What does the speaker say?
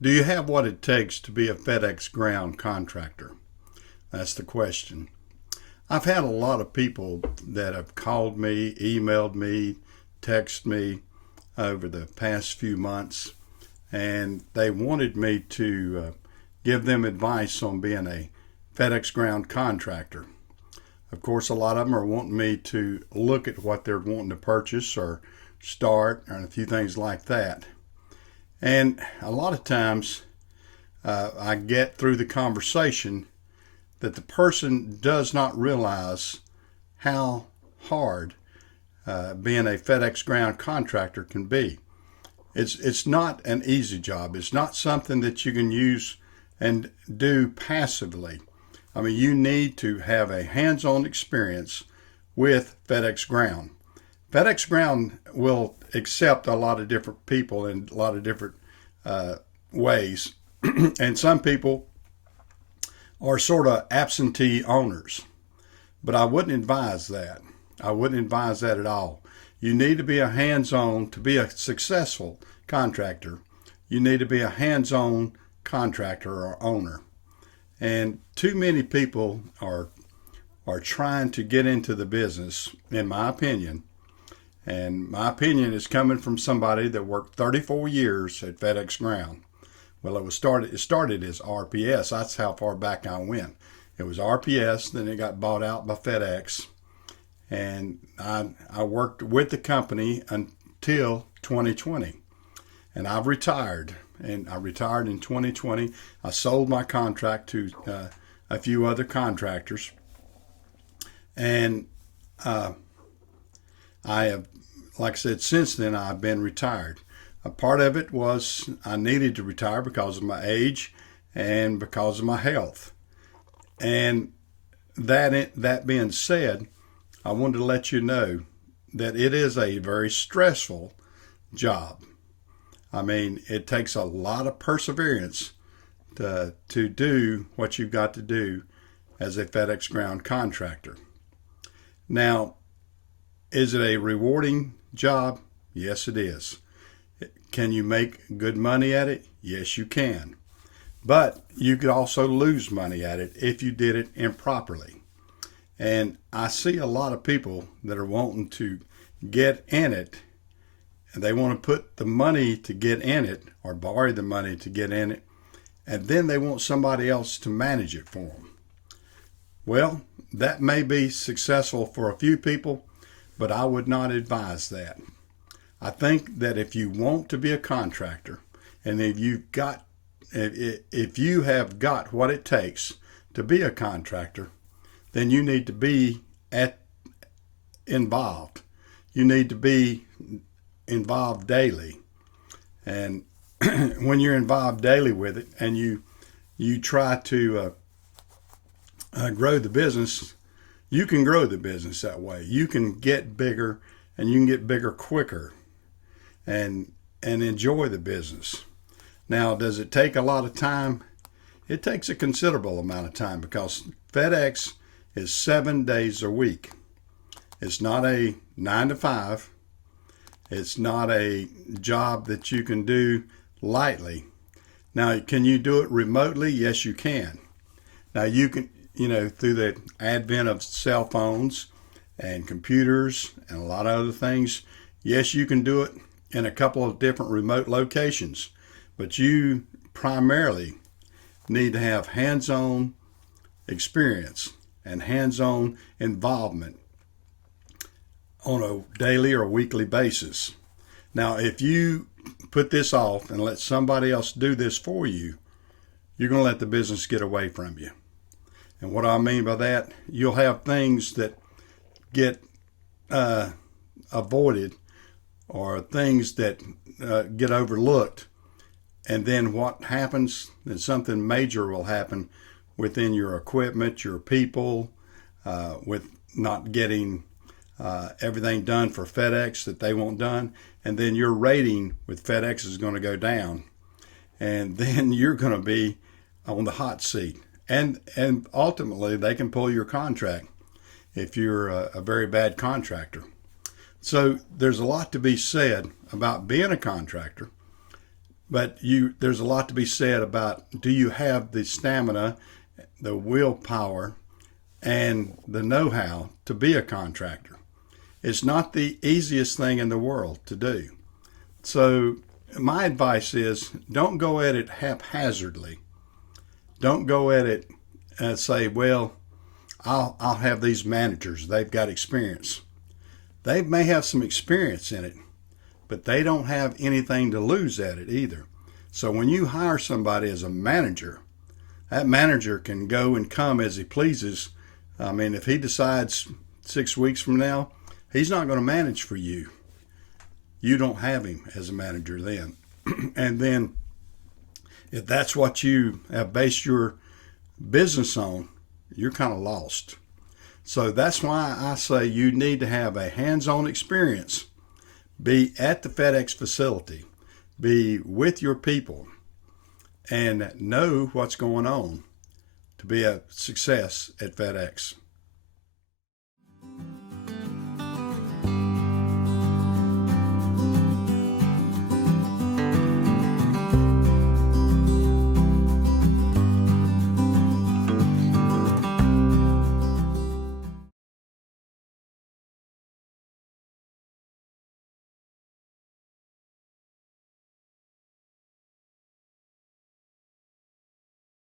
Do you have what it takes to be a FedEx Ground Contractor? That's the question. I've had a lot of people that have called me, emailed me, texted me over the past few months, and they wanted me to give them advice on being a FedEx Ground Contractor. Of course, a lot of them are wanting me to look at what they're wanting to purchase or start and a few things like that. And a lot of times I get through the conversation that the person does not realize how hard being a FedEx Ground Contractor can be. It's not an easy job. It's not something that you can use and do passively. I mean, you need to have a hands-on experience with FedEx Ground. FedEx Ground will accept a lot of different people in a lot of different ways. And some people are sort of absentee owners. But I wouldn't advise that. I wouldn't advise that at all. You need to be a hands-on, to be a successful contractor. You need to be a hands-on contractor or owner. And too many people are trying to get into the business, in my opinion. And my opinion is coming from somebody that worked 34 years at FedEx Ground. Well, it started as RPS. That's how far back I went. It was RPS, then it got bought out by FedEx. And I worked with the company until 2020. And I've retired. And I retired in 2020. I sold my contract to a few other contractors. And I have, like I said, since then I've been retired. A part of it was I needed to retire because of my age and because of my health. And that being said, I wanted to let you know that it is a very stressful job. I mean, it takes a lot of perseverance to do what you've got to do as a FedEx Ground Contractor. Now, is it a rewarding job? Yes, it is. Can you make good money at it? Yes, you can. But you could also lose money at it if you did it improperly. And I see a lot of people that are wanting to get in it, and they want to put the money to get in it or borrow the money to get in it, and then they want somebody else to manage it for them. Well, that may be successful for a few people, but I would not advise that. I think that if you want to be a contractor, and if you have got what it takes to be a contractor, then you need to be involved. You need to be involved daily. And when you're involved daily with it and you try to grow the business, you can grow the business that way. You can get bigger, and you can get bigger quicker and enjoy the business. Now, does it take a lot of time? It takes a considerable amount of time because FedEx is 7 days a week. It's not a 9 to 5. It's not a job that you can do lightly. Now, can you do it remotely? Yes, you can. Now, you can, through the advent of cell phones and computers and a lot of other things, yes, you can do it in a couple of different remote locations. But you primarily need to have hands-on experience and hands-on involvement on a daily or weekly basis. Now, if you put this off and let somebody else do this for you, you're going to let the business get away from you. And what I mean by that, you'll have things that get avoided or things that get overlooked. And then what happens, then something major will happen within your equipment, your people, with not getting everything done for FedEx that they want done. And then your rating with FedEx is going to go down. And then you're going to be on the hot seat. And ultimately, they can pull your contract if you're a very bad contractor. So there's a lot to be said about being a contractor. But there's a lot to be said about, do you have the stamina, the willpower, and the know-how to be a contractor? It's not the easiest thing in the world to do. So my advice is, don't go at it haphazardly. Don't go at it and say, well, I'll have these managers. They've got experience. They may have some experience in it, but they don't have anything to lose at it either. So when you hire somebody as a manager, that manager can go and come as he pleases. I mean, if he decides 6 weeks from now, he's not going to manage for you. You don't have him as a manager then. And then if that's what you have based your business on, you're kind of lost. So that's why I say you need to have a hands-on experience. Be at the FedEx facility. Be with your people and know what's going on to be a success at FedEx.